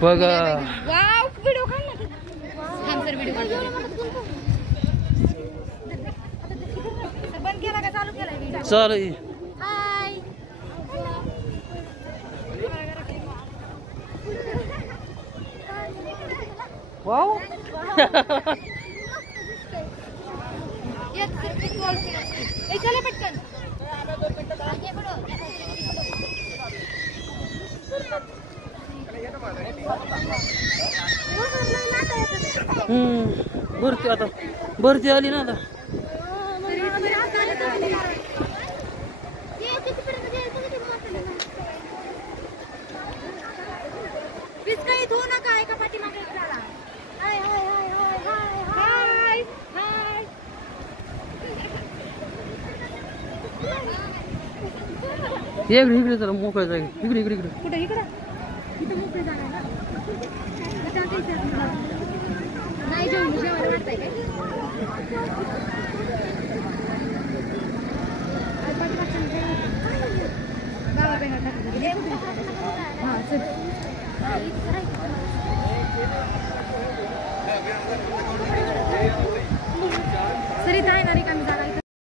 बघा wow video काढ ना थांब सर व्हिडिओ काढ बंद केला का चालू केला व्हिडिओ चालू हाय वाव येत सर पिस्तूल ए चला पटकन भरती आता भरती आली ना आता काही धुवू नका एका पाठीमागे चला हाय हाय हाय हाय हाय हाय इकडे इकडे चला मोकळं जागा इकडे इकडे इकडे कुठे इकडे इथं मोकळी जागा आहे ना नाही जेवायला वाटतंय काय हां चल